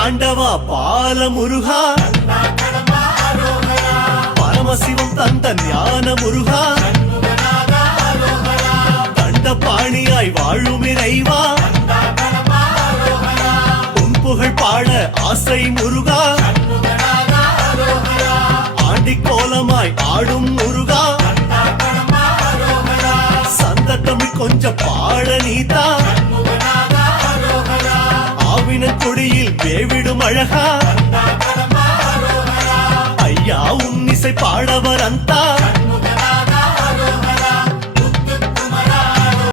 ஆண்டவா பால முருகா, பரமசிவம் தந்த ஞான முருகா, தண்டபாணியாய் வாழும் இறைவா, உன் புகழ் பாட ஆசை முருகா, ஆண்டி கோலமாய் ஆடும் முருகா, சந்த தமிழ் கொஞ்சம் பாட நீதா, ஆவின கொடியில் வேவிடும் அழகா, ஐயா உன்னிசை பாடவர் அந்த